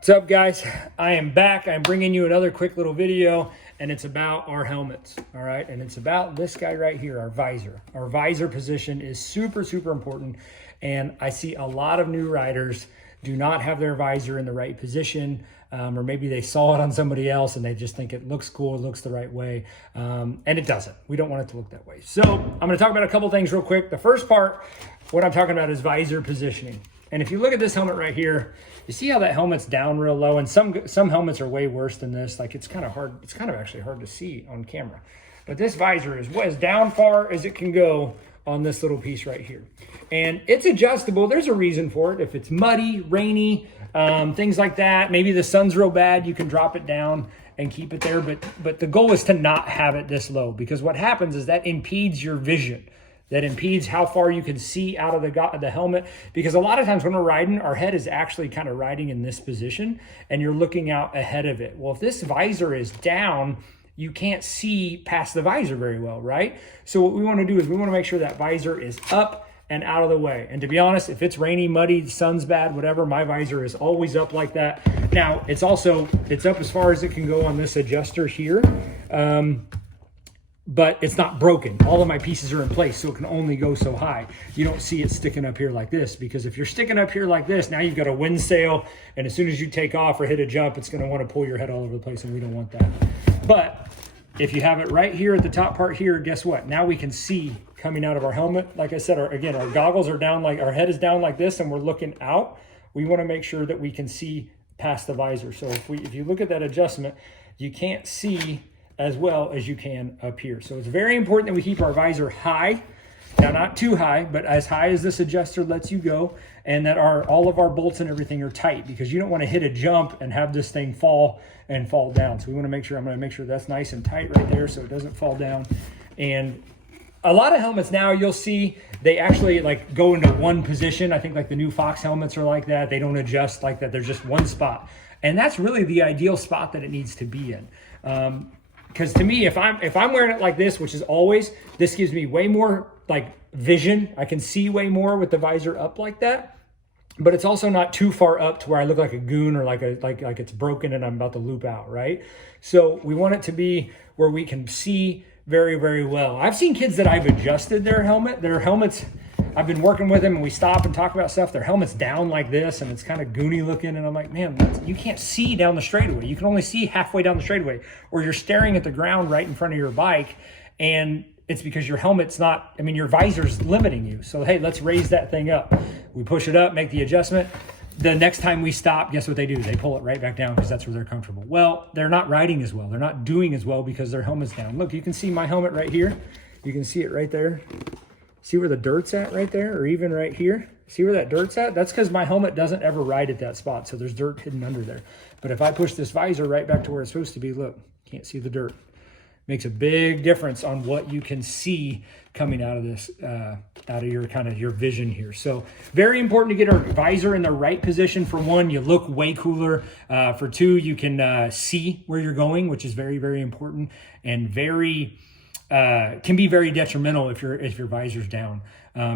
What's up, guys? I am back. I'm bringing you another quick little video, and it's about our helmets, all right? And it's about this guy right here, our visor. Our visor position is super, super important, and I see a lot of new riders do not have their visor in the right position, or maybe they saw it on somebody else and they just think it looks cool, it looks the right way, and it doesn't. We don't want it to look that way. So I'm gonna talk about a couple things real quick. The first part, what I'm talking about is visor positioning. And if you look at this helmet right here, you see how that helmet's down real low, and some helmets are way worse than this. Like it's kind of hard, it's kind of actually hard to see on camera. But this visor is as down far as it can go on this little piece right here. And it's adjustable. There's a reason for it. If it's muddy, rainy, things like that, maybe the sun's real bad, you can drop it down and keep it there. But the goal is to not have it this low, because what happens is that impedes your vision. That impedes how far you can see out of the helmet, because a lot of times when we're riding, our head is actually kind of riding in this position and you're looking out ahead of it. Well, if this visor is down, you can't see past the visor very well, right? So what we want to do is we want to make sure that visor is up and out of the way. And to be honest, if it's rainy, muddy, the sun's bad, whatever, my visor is always up like that. Now, it's up as far as it can go on this adjuster here. But it's not broken. All of my pieces are in place, so it can only go so high. You don't see it sticking up here like this, because if you're sticking up here like this, now you've got a wind sail, and as soon as you take off or hit a jump, it's gonna wanna pull your head all over the place, and we don't want that. But if you have it right here at the top part here, guess what? Now we can see coming out of our helmet. Like I said, our goggles are down, like our head is down like this, and we're looking out. We wanna make sure that we can see past the visor. So if you look at that adjustment, you can't see as well as you can up here. So it's very important that we keep our visor high. Now, not too high, but as high as this adjuster lets you go, and that all of our bolts and everything are tight, because you don't want to hit a jump and have this thing fall down. So we want to make sure, I'm going to make sure that's nice and tight right there so it doesn't fall down. And a lot of helmets now, you'll see they actually like go into one position. I think like the new Fox helmets are like that. They don't adjust like that. There's just one spot. And that's really the ideal spot that it needs to be in. Because to me, if I'm wearing it like this, which is always, this gives me way more like vision. I can see way more with the visor up like that. But it's also not too far up to where I look like a goon or like it's broken and I'm about to loop out, right? So we want it to be where we can see very, very well. I've seen kids that I've adjusted their helmets. I've been working with them and we stop and talk about stuff. Their helmet's down like this and it's kind of goony looking. And I'm like, man, you can't see down the straightaway. You can only see halfway down the straightaway, or you're staring at the ground right in front of your bike. And it's because your helmet's not, I mean, your visor's limiting you. So, hey, let's raise that thing up. We push it up, make the adjustment. The next time we stop, guess what they do? They pull it right back down because that's where they're comfortable. Well, they're not riding as well. They're not doing as well because their helmet's down. Look, you can see my helmet right here. You can see it right there. See where the dirt's at right there, or even right here? See where that dirt's at? That's because my helmet doesn't ever ride at that spot, so there's dirt hidden under there. But if I push this visor right back to where it's supposed to be, look, can't see the dirt. Makes a big difference on what you can see coming out of this, out of your kind of your vision here. So very important to get our visor in the right position. For one, you look way cooler. For two, you can see where you're going, which is very, very important, and can be very detrimental if your visor's down,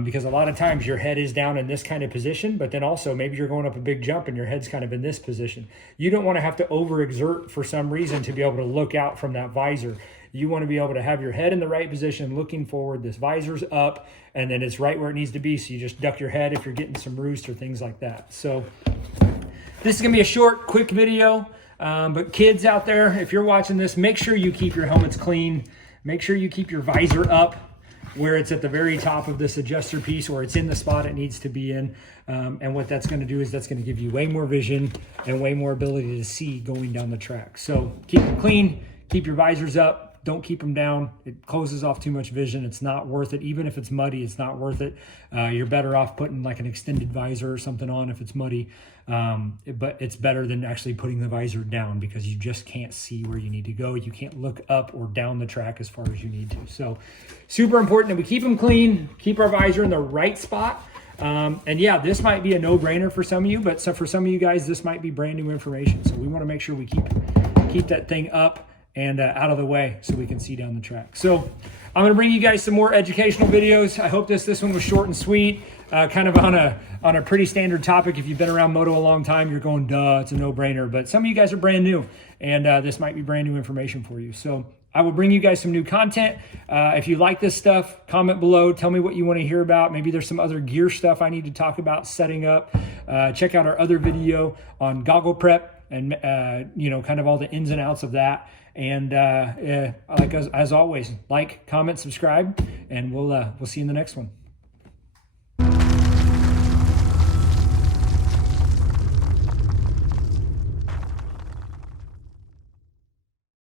because a lot of times your head is down in this kind of position, but then also maybe you're going up a big jump and your head's kind of in this position. You don't want to have to overexert for some reason to be able to look out from that visor. You want to be able to have your head in the right position, looking forward. This visor's up, and then it's right where it needs to be. So you just duck your head if you're getting some roost or things like that. So this is gonna be a short, quick video, but kids out there, if you're watching this, make sure you keep your helmets clean. Make sure you keep your visor up where it's at the very top of this adjuster piece, or it's in the spot it needs to be in. And what that's gonna do is that's gonna give you way more vision and way more ability to see going down the track. So keep them clean, keep your visors up, don't keep them down. It closes off too much vision. It's not worth it. Even if it's muddy, it's not worth it. You're better off putting like an extended visor or something on if it's muddy. But it's better than actually putting the visor down, because you just can't see where you need to go. You can't look up or down the track as far as you need to. So super important that we keep them clean, keep our visor in the right spot. And yeah, this might be a no-brainer for some of you, but for some of you guys, this might be brand new information. So we want to make sure we keep that thing up and out of the way so we can see down the track. So I'm going to bring you guys some more educational videos. I hope this one was short and sweet, kind of on a pretty standard topic. If you've been around moto a long time, you're going, duh, it's a no-brainer. But some of you guys are brand new, and this might be brand new information for you. So I will bring you guys some new content. If you like this stuff, comment below. Tell me what you want to hear about. Maybe there's some other gear stuff I need to talk about setting up. Check out our other video on goggle prep and kind of all the ins and outs of that. And as always, like, comment, subscribe, and we'll see you in the next one.